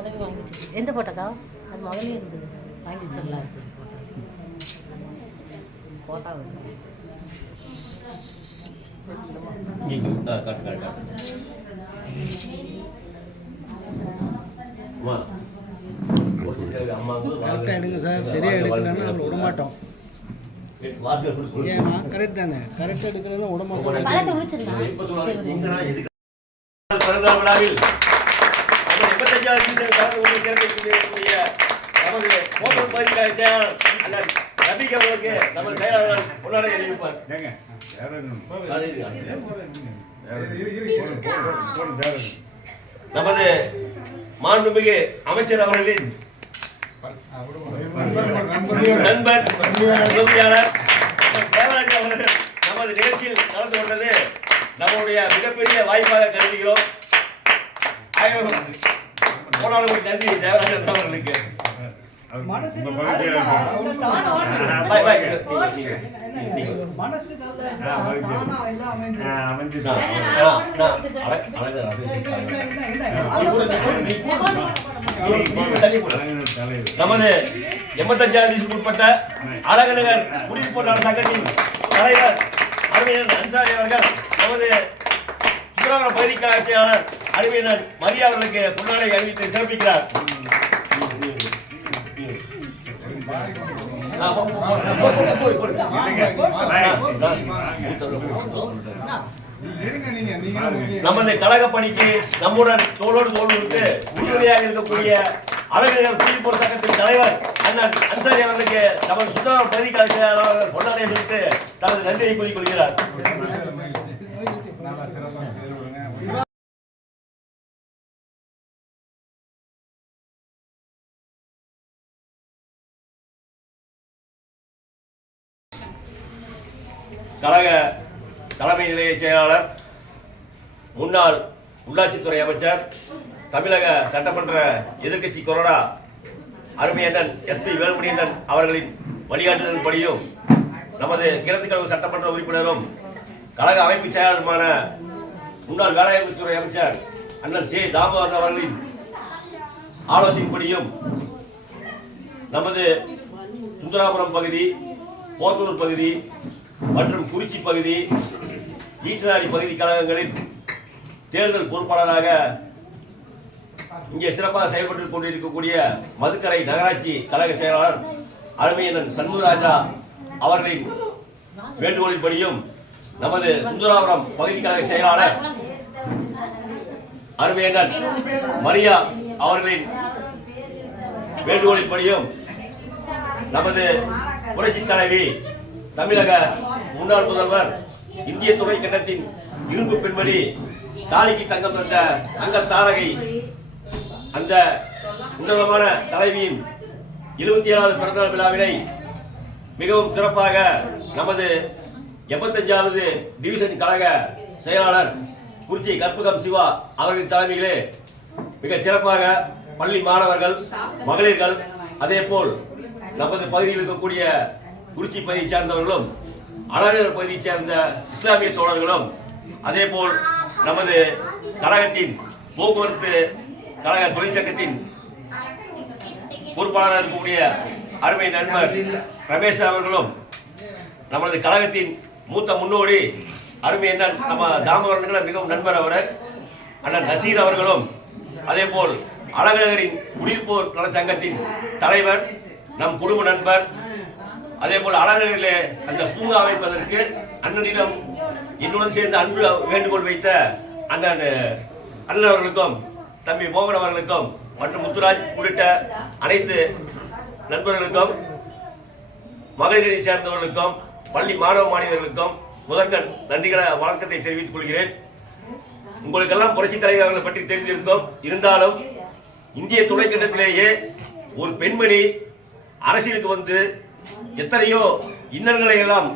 உதவி வாங்கி வச்சு எந்த போட்டோக்கா அது முதலே இருந்தது வாங்கி வச்சிடலாம் போட்டோ கரெக்டாக எடுங்க சார். சரியாக எடுக்கலன்னா நம்ம விட மாட்டோம். ஏன்னா கரெக்ட் தானே, கரெக்டாக எடுக்கலன்னா விட மாட்டோம். நமது மாண்புமிகு அமைச்சர் அவர்களின் நண்பர் உதவியாளர் தேவராஜ் அவர்கள் நமது நிகழ்ச்சியில் கலந்து கொண்டது நம்முடைய மிகப்பெரிய வாய்ப்பாக கருதுகிறோம். போனாலும் நன்றி தேவராஜன் அவர்களுக்கு. நமது 85வது உட்பட்ட அழகநகர் குடியிருப்போர் சங்கத்தின் தலைவர் அறிவியல் அன்சாரி அவர்கள் நமது சுற்றுலா பகுதிக்கான ஆட்சியாளர் அறிவியல் மரியா அவர்களுக்கு பொன்னாடை அறிவித்து சிறப்பிக்கிறார். நமது கழக பணிக்கு நம்முடன் தோளோடு தோள் விட்டு உறுதுணையாக இருக்கக்கூடிய அழகநகர் குடியிருப்போர் சங்கத்தின் தலைவர் அண்ணன் அன்சாரி அவர்களுக்கு நமது சுற்றுலா பகுதி கலைஞர் பொன்னாடை அளித்து தனது நன்றியை கூறிக்கொள்கிறார். கழக தலைமை நிலைய செயலாளர், முன்னாள் உள்ளாட்சித்துறை அமைச்சர், தமிழக சட்டமன்ற எதிர்க்கட்சி கொறடா அருமையண்ணன் SP வேலுமணியண்ணன் அவர்களின் வழிகாட்டுதல்படியும் நமது கிணத்துக்கடவு சட்டமன்ற உறுப்பினரும் கழக அமைப்பு செயலாளருமான முன்னாள் வேலைவாய்ப்புத்துறை அமைச்சர் அண்ணன் C. தாமோதரன் அவர்களின் ஆலோசனைப்படியும் நமது சுந்தராபுரம் பகுதி, போத்தூர் பகுதி மற்றும் குறிச்சி பகுதி, ஈச்சனாரி பகுதி கழகங்களின் தேர்தல் பொறுப்பாளராக இங்கே சிறப்பாக செயல்பட்டு கொண்டிருக்கக்கூடிய மதுக்கரை நகராட்சி கழக செயலாளர் அருமையண்ணன் சண்முகராஜா அவர்களின் வேண்டுகோளின்படியும் நமது சுந்தராபுரம் பகுதி கழக செயலாளர் அருமையண்ணன் மரியா அவர்களின் வேண்டுகோளின்படியும் நமது புரட்சி தலைவி தமிழக முன்னாள் முதல்வர் இந்திய துணை கண்டத்தின் இரும்பு பெண்மணி தாலிக்கு தங்கம் தந்த தங்க தாரகை அந்த உன்னதமான தலைவியின் 77வது பிறந்தநாள் விழாவினை மிகவும் சிறப்பாக நமது 85வது டிவிஷன் கழக செயலாளர் குறிச்சி கற்பகம் சிவா அவர்களின் தலைமையிலே மிக சிறப்பாக பள்ளி மாணவர்கள், மகளிர்கள், அதே போல் நமது பகுதியில் இருக்கக்கூடிய குறிச்சி பகுதியை சேர்ந்தவர்களும், அழகர் பகுதியை சேர்ந்த இஸ்லாமிய தோழர்களும், அதே போல் நமது கழகத்தின் போக்குவரத்து கழக தொழிற்சங்கத்தின் பொறுப்பாளராக இருக்கக்கூடிய அருமை நண்பர் ரமேஷ் அவர்களும், நமது கழகத்தின் மூத்த முன்னோடி அருமை அண்ணன் நம்ம தாமோதரன் மிகவும் நண்பர் அவர் அண்ணன் நசீர் அவர்களும், அதே போல் அழகநகரின் குடியிருப்போர் நலச்சங்கத்தின் தலைவர், நம் குடும்ப நண்பர், அதே போல் அழகநகரிலே அந்த பூங்கா அமைப்பதற்கு அண்ணனிடம் என்னுடன் சேர்ந்து அன்பு வேண்டுகோள் வைத்த அண்ணன் அவர்களுக்கும், தம்பி மோகன் அவர்களுக்கும் மற்றும் முத்துராஜ் உள்ளிட்ட அனைத்து நண்பர்களுக்கும், மகளிரை சேர்ந்தவர்களுக்கும், பள்ளி மாணவ மாணவியர்களுக்கும் முதற்கண் நன்றிகளை வணக்கத்தை தெரிவித்துக் கொள்கிறேன். உங்களுக்கெல்லாம் புரட்சி தலைவர்களை பற்றி தெரிந்திருக்கும். இருந்தாலும் இந்திய துணைக்கண்டத்திலேயே ஒரு பெண்மணி அரசியலுக்கு வந்து எத்தனையோ இன்னல்களை எல்லாம்